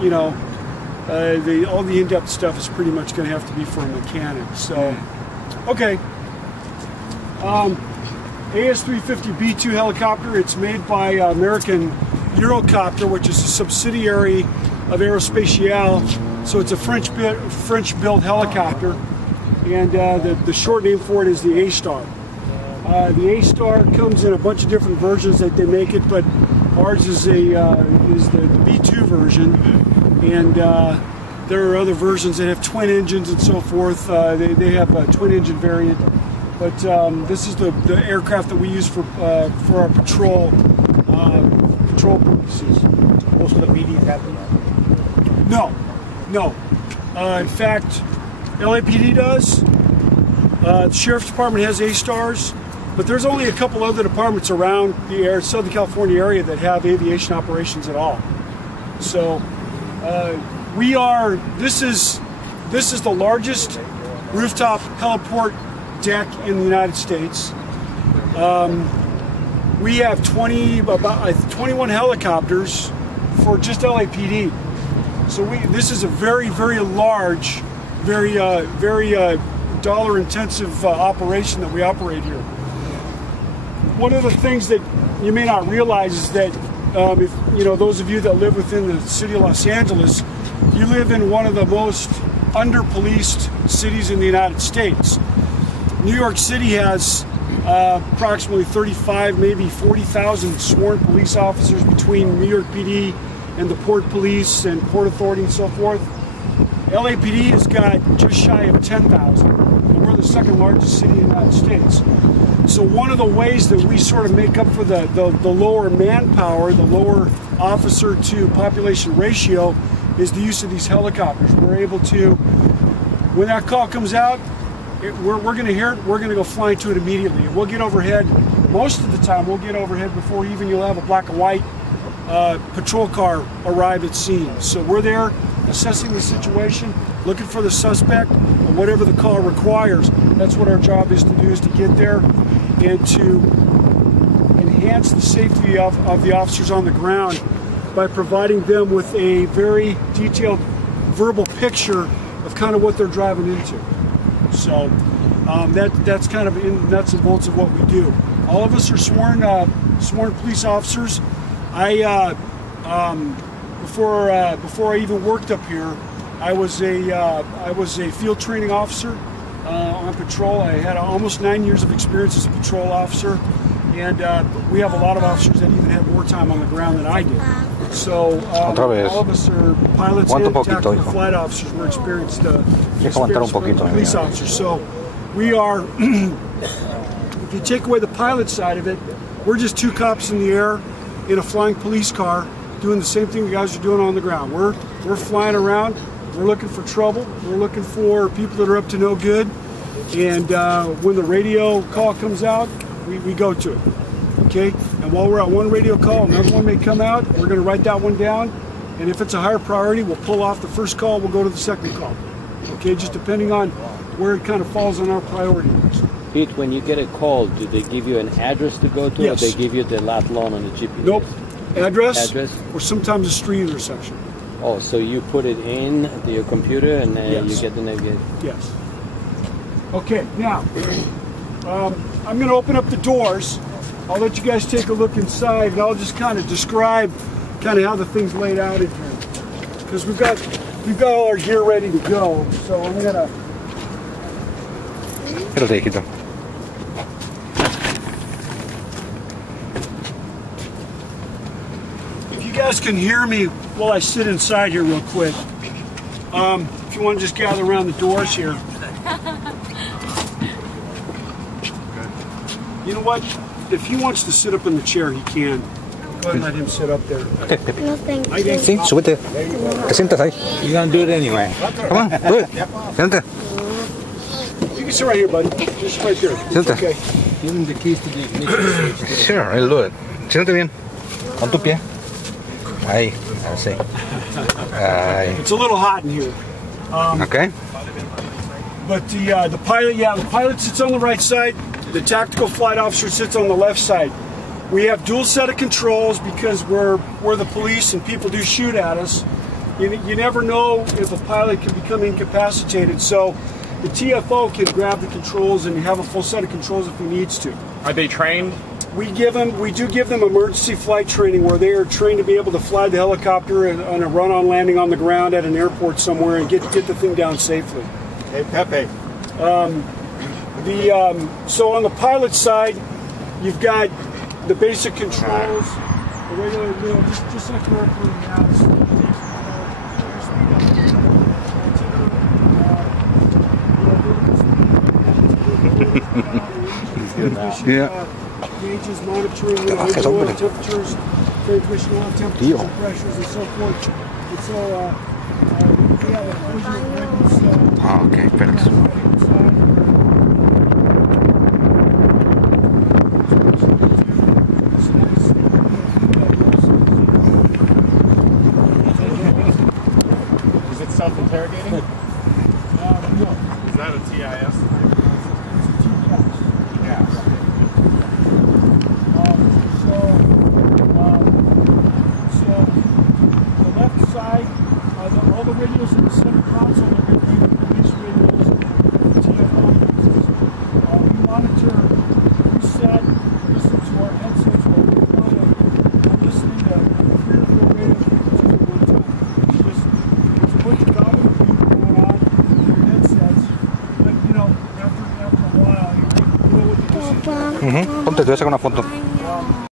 You know, all the in-depth stuff is pretty much going to have to be for a mechanic. So, okay. AS-350B2 helicopter. It's made by American Eurocopter, which is a subsidiary of Aerospatiale. So it's a French-built helicopter, and the short name for it is the A-Star. The A-Star comes in a bunch of different versions that they make it, but ours is the B2 version, and there are other versions that have twin engines and so forth. They have a twin engine variant, but this is the aircraft that we use for our patrol purposes. Most of the PDs have them. No. In fact, LAPD does. The Sheriff's Department has A-Stars, but there's only a couple other departments around the Southern California area that have aviation operations at all. So this is the largest rooftop heliport deck in the United States. We have about 21 helicopters for just LAPD. So this is a very, very large, very dollar-intensive operation that we operate here. One of the things that you may not realize is that if you know, those of you that live within the city of Los Angeles, you live in one of the most under-policed cities in the United States. New York City has approximately 35, maybe 40,000 sworn police officers between New York PD and the Port Police and Port Authority and so forth. LAPD has got just shy of 10,000, and we're the second largest city in the United States. So one of the ways that we sort of make up for the lower manpower, the lower officer to population ratio, is the use of these helicopters. We're able to, when that call comes out, we're going to hear it, we're going to go flying to it immediately. And we'll get overhead, most of the time we'll get overhead before even you'll have a black and white patrol car arrive at scene. So we're there assessing the situation, looking for the suspect, and whatever the call requires. That's what our job is to do, is to get there and to enhance the safety of the officers on the ground by providing them with a very detailed verbal picture of kind of what they're driving into. So that's kind of in nuts and bolts of what we do. All of us are sworn police officers. Before I even worked up here, I was a field training officer on patrol. I had almost 9 years of experience as a patrol officer, and we have a lot of officers that even have more time on the ground than I did. So all of us are pilots and tactical flight officers. We're experienced police officers. So we are, if you take away the pilot side of it, we're just two cops in the air in a flying police car doing the same thing you guys are doing on the ground. We're flying around, we're looking for trouble, we're looking for people that are up to no good, and when the radio call comes out, we go to it. Okay? And while we're at one radio call, another one may come out, we're going to write that one down, and if it's a higher priority, we'll pull off the first call, we'll go to the second call. Okay? Just depending on where it kind of falls on our priority list. Pete, when you get a call, do they give you an address to go to, yes, or they give you the lat long on the GPS? Nope. Address, or sometimes a street intersection. Oh, so you put it in your computer and then yes, you get the navigation? Yes. Okay, now, I'm going to open up the doors. I'll let you guys take a look inside, and I'll just kind of describe kind of how the thing's laid out in here. Because we've got all our gear ready to go, so I'm going to... It'll take it though. If you guys can hear me while I sit inside here real quick, if you want to just gather around the doors here. You know what? If he wants to sit up in the chair, he can. Go ahead and let him sit up there. Okay. No, thank you. Sí, súbete. Te sientas ahí. You're gonna do it anyway. Come on, do it. Siéntate. You can sit right here, buddy. Just right there. It's okay. Give him the keys to the ignition. Sure, I'll do it. Siéntate bien. Con tu pie. Ahí, así. Ahí. It's a little hot in here. Okay. But the pilot sits on the right side. The tactical flight officer sits on the left side. We have dual set of controls because we're the police and people do shoot at us. You never know if a pilot can become incapacitated, so the TFO can grab the controls and have a full set of controls if he needs to. Are they trained? We do give them emergency flight training where they are trained to be able to fly the helicopter on a run-on landing on the ground at an airport somewhere and get the thing down safely. Hey, Pepe. So on the pilot side, you've got the basic controls, the regular, just like an airplane has. Yeah. Gauges monitoring oil temperatures, transmission oil temperatures and pressures and so forth. And so we have a visual guidance. Okay, espérate. Is it self-interrogating? No. Is that a TIS? All the radios in the center console are going to be the police radios and TFO. We monitor, we set, listen to our headsets while we're flying. I'm listening to 3 or 4 radio frequencies at one time. There's a bunch of gobbling people going on with your headsets, but after a while, you know what to listen to. Ponte, te voy a sacar una foto.